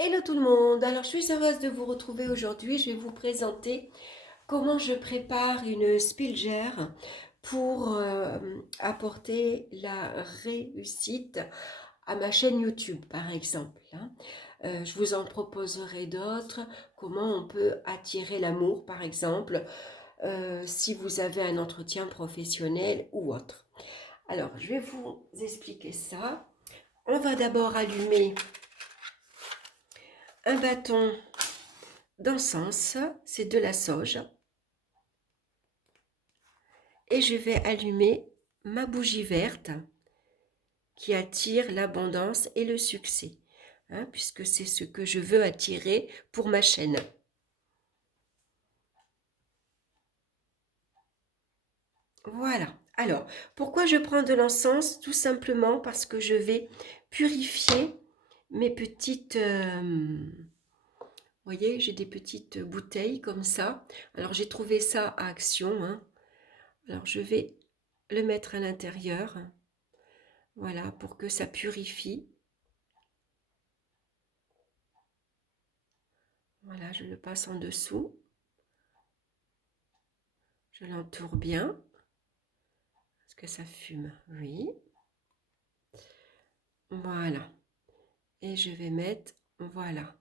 Hello tout le monde, alors je suis heureuse de vous retrouver aujourd'hui. Je vais vous présenter comment je prépare une spilger pour apporter la réussite à ma chaîne YouTube par exemple. Je vous en proposerai d'autres, comment on peut attirer l'amour par exemple, si vous avez un entretien professionnel ou autre. Alors je vais vous expliquer ça. On va d'abord allumer un bâton d'encens, c'est de la sauge, et je vais allumer ma bougie verte qui attire l'abondance et le succès, puisque c'est ce que je veux attirer pour ma chaîne. Voilà. Alors, pourquoi je prends de l'encens? Tout simplement parce que je vais purifier mes petites... vous voyez, j'ai des petites bouteilles comme ça. Alors, j'ai trouvé ça à Action. Alors, je vais le mettre à l'intérieur. Voilà, pour que ça purifie. Voilà, je le passe en dessous. Je l'entoure bien. Est-ce que ça fume? Oui. Voilà. Et je vais mettre, voilà,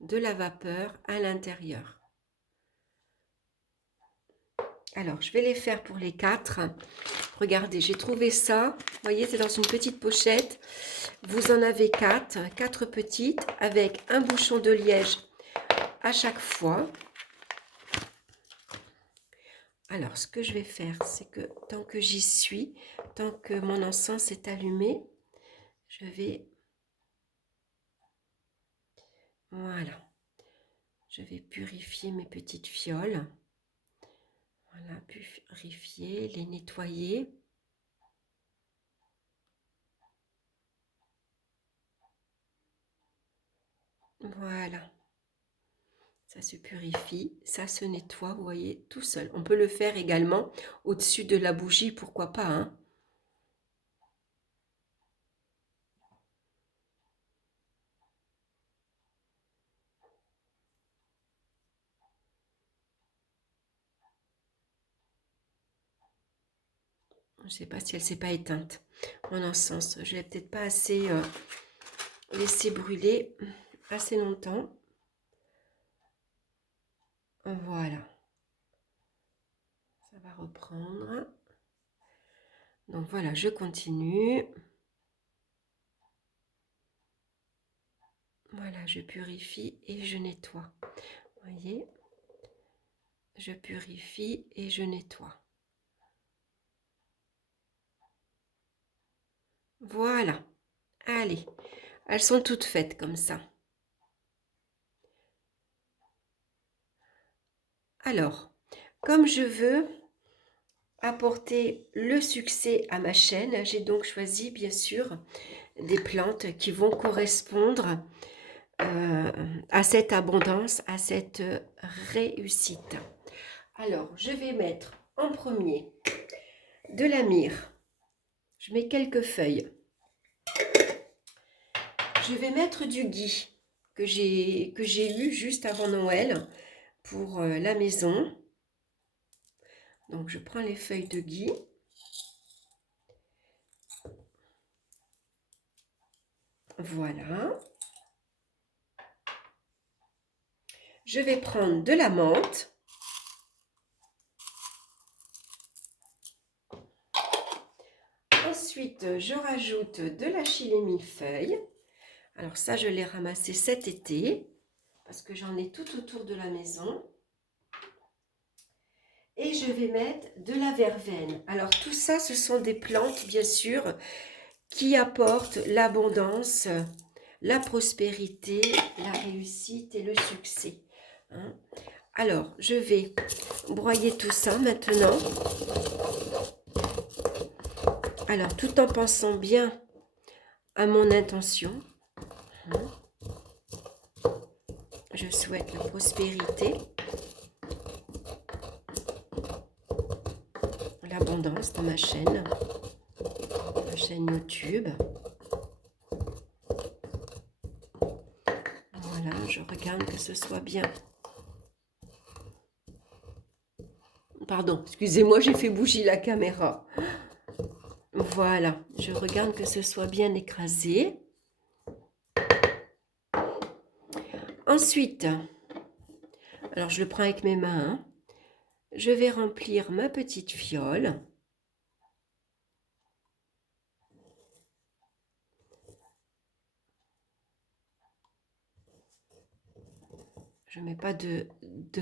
de la vapeur à l'intérieur. Alors, je vais les faire pour les 4. Regardez, j'ai trouvé ça. Vous voyez, c'est dans une petite pochette. Vous en avez 4, 4 petites avec un bouchon de liège à chaque fois. Alors, ce que je vais faire, c'est que tant que j'y suis, tant que mon encens est allumé, je vais... Voilà. Je vais purifier mes petites fioles. Voilà, purifier, les nettoyer. Voilà. Ça se purifie, ça se nettoie, vous voyez, tout seul. On peut le faire également au-dessus de la bougie, pourquoi pas, Je ne sais pas si elle ne s'est pas éteinte, mon encens. Je ne l'ai peut-être pas assez laissé brûler assez longtemps. Voilà. Ça va reprendre. Donc voilà, je continue. Voilà, je purifie et je nettoie. Vous voyez, je purifie et je nettoie. Voilà. Allez, elles sont toutes faites comme ça. Alors, comme je veux apporter le succès à ma chaîne, j'ai donc choisi bien sûr des plantes qui vont correspondre à cette abondance, à cette réussite. Alors, je vais mettre en premier de la myrrhe. Je mets quelques feuilles. Je vais mettre du gui que j'ai eu juste avant Noël pour la maison. Donc, je prends les feuilles de gui. Voilà. Je vais prendre de la menthe. Ensuite, je rajoute de la chili millefeuille. Alors ça, je l'ai ramassé cet été parce que j'en ai tout autour de la maison. Et je vais mettre de la verveine. Alors tout ça, ce sont des plantes, bien sûr, qui apportent l'abondance, la prospérité, la réussite et le succès. Alors, je vais broyer tout ça maintenant. Alors, tout en pensant bien à mon intention. Je souhaite la prospérité, l'abondance dans ma chaîne YouTube. Voilà, je regarde que ce soit bien. Pardon, excusez-moi, j'ai fait bouger la caméra. Voilà, je regarde que ce soit bien écrasé. Ensuite, alors je le prends avec mes mains, hein. Je vais remplir ma petite fiole. Je ne mets pas de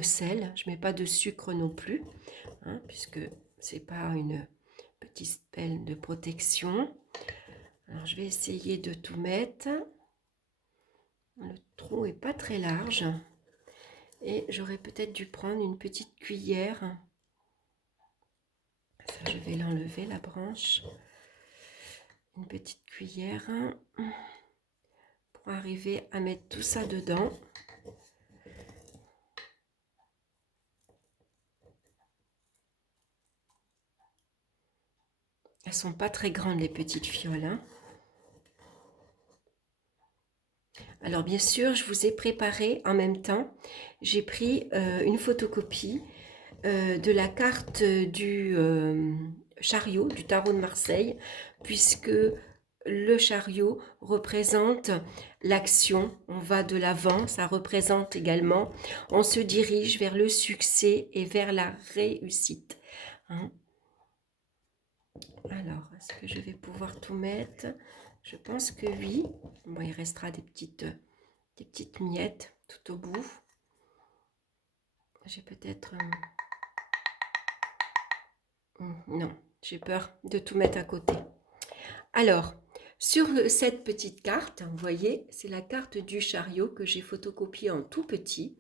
sel, je ne mets pas de sucre non plus, hein, puisque ce n'est pas une petite pelle de protection. Alors je vais essayer de tout mettre. Le trou n'est pas très large. Et j'aurais peut-être dû prendre une petite cuillère. Ça, je vais l'enlever, la branche. Une petite cuillère pour arriver à mettre tout ça dedans. Elles sont pas très grandes, les petites fioles, hein. Alors bien sûr, je vous ai préparé en même temps, j'ai pris une photocopie de la carte du chariot, du tarot de Marseille, puisque le chariot représente l'action, on va de l'avant, ça représente également, on se dirige vers le succès et vers la réussite, hein. Alors, est-ce que je vais pouvoir tout mettre? Je pense que oui. Bon, il restera des petites miettes tout au bout. J'ai peut-être... non, j'ai peur de tout mettre à côté. Alors, sur cette petite carte, vous voyez, c'est la carte du chariot que j'ai photocopiée en tout petit.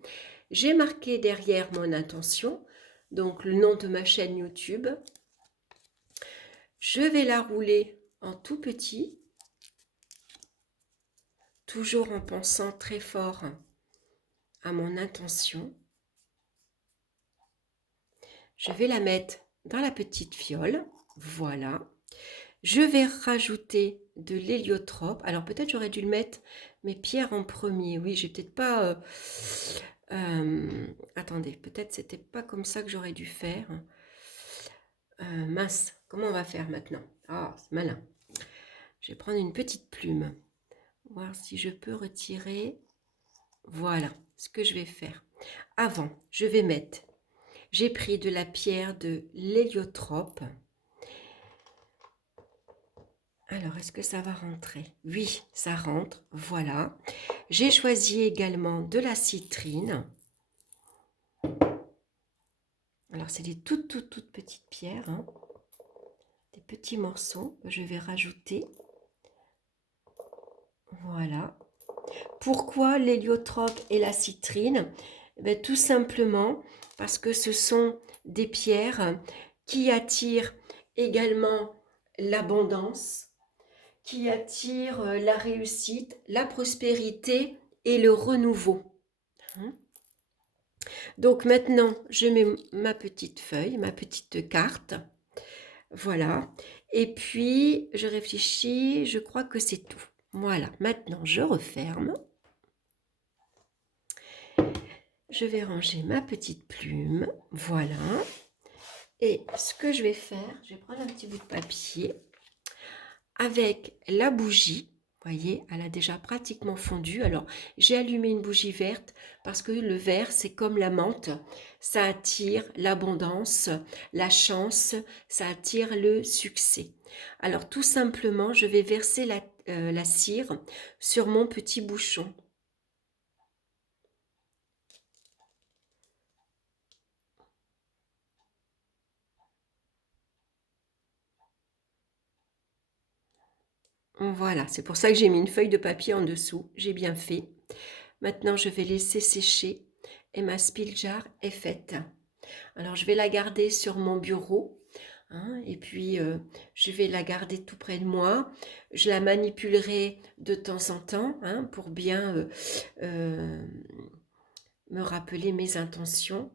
J'ai marqué derrière mon intention, donc le nom de ma chaîne YouTube. Je vais la rouler en tout petit, toujours en pensant très fort à mon intention. Je vais la mettre dans la petite fiole, voilà. Je vais rajouter de l'héliotrope. Alors peut-être j'aurais dû le mettre mes pierres en premier. Oui, j'ai peut-être pas... attendez, peut-être c'était pas comme ça que j'aurais dû faire. Mince, comment on va faire maintenant? Ah, c'est malin. Je vais prendre une petite plume. Voir si je peux retirer. Voilà ce que je vais faire. Avant, je vais mettre... J'ai pris de la pierre de l'héliotrope. Alors, est-ce que ça va rentrer? Oui, ça rentre, voilà. J'ai choisi également de la citrine. Alors, c'est des toutes petites pierres, hein. Des petits morceaux que je vais rajouter. Voilà. Pourquoi l'héliotrope et la citrine? Ben, tout simplement parce que ce sont des pierres qui attirent également l'abondance, qui attirent la réussite, la prospérité et le renouveau. Donc maintenant, je mets ma petite feuille, ma petite carte. Voilà. Et puis, je réfléchis, je crois que c'est tout. Voilà, maintenant je referme. Je vais ranger ma petite plume. Voilà. Et ce que je vais faire, je vais prendre un petit bout de papier avec la bougie. Vous voyez, elle a déjà pratiquement fondu. Alors, j'ai allumé une bougie verte parce que le vert, c'est comme la menthe. Ça attire l'abondance, la chance, ça attire le succès. Alors, tout simplement, je vais verser la cire sur mon petit bouchon. Voilà, c'est pour ça que j'ai mis une feuille de papier en dessous. J'ai bien fait. Maintenant, je vais laisser sécher et ma spill jar est faite. Alors, je vais la garder sur mon bureau, hein, et puis je vais la garder tout près de moi. Je la manipulerai de temps en temps, hein, pour bien me rappeler mes intentions.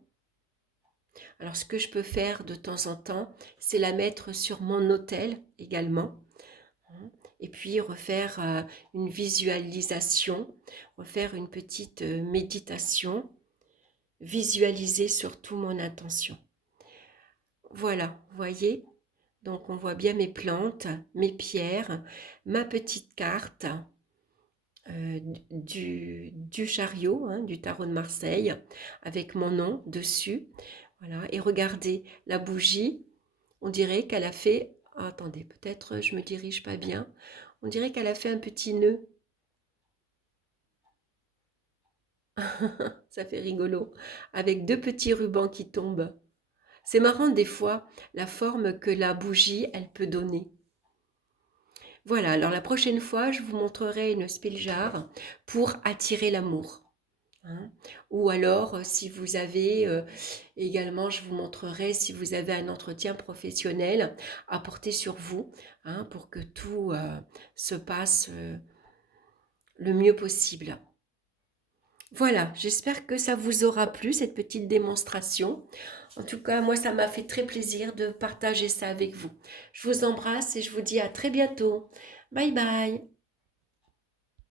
Alors, ce que je peux faire de temps en temps, c'est la mettre sur mon autel également, hein. et puis refaire une visualisation, refaire une petite méditation, visualiser surtout mon intention. Voilà, vous voyez? Donc on voit bien mes plantes, mes pierres, ma petite carte du chariot, hein, du tarot de Marseille, avec mon nom dessus. Voilà, et regardez, la bougie, on dirait qu'elle a fait... Ah, attendez, peut-être je me dirige pas bien. On dirait qu'elle a fait un petit nœud. Ça fait rigolo. Avec deux petits rubans qui tombent. C'est marrant des fois la forme que la bougie, elle peut donner. Voilà, alors la prochaine fois, je vous montrerai une spiljar pour attirer l'amour. Hein. Ou alors, si vous avez également, je vous montrerai si vous avez un entretien professionnel à porter sur vous, hein, pour que tout se passe le mieux possible. Voilà, j'espère que ça vous aura plu, cette petite démonstration. En tout cas, moi, ça m'a fait très plaisir de partager ça avec vous. Je vous embrasse et je vous dis à très bientôt. Bye bye.